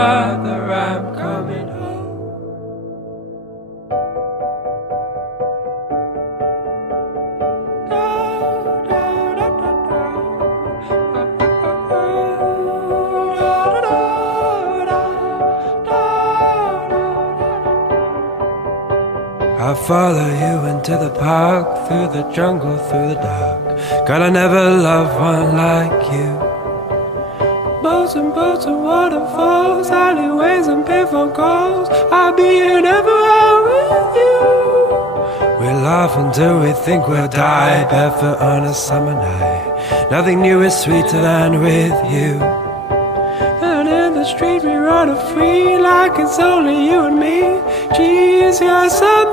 Father, I'm coming home. I'll follow you into the park, through the jungle, through the dark. God, I never loved one like you. Boats and waterfalls, alleyways and payphone calls. I'll be here never with you. We'll laugh until we think we'll die, barefoot on a summer night. Nothing new is sweeter than with you. And in the street we run free, like it's only you and me. Geez, you're something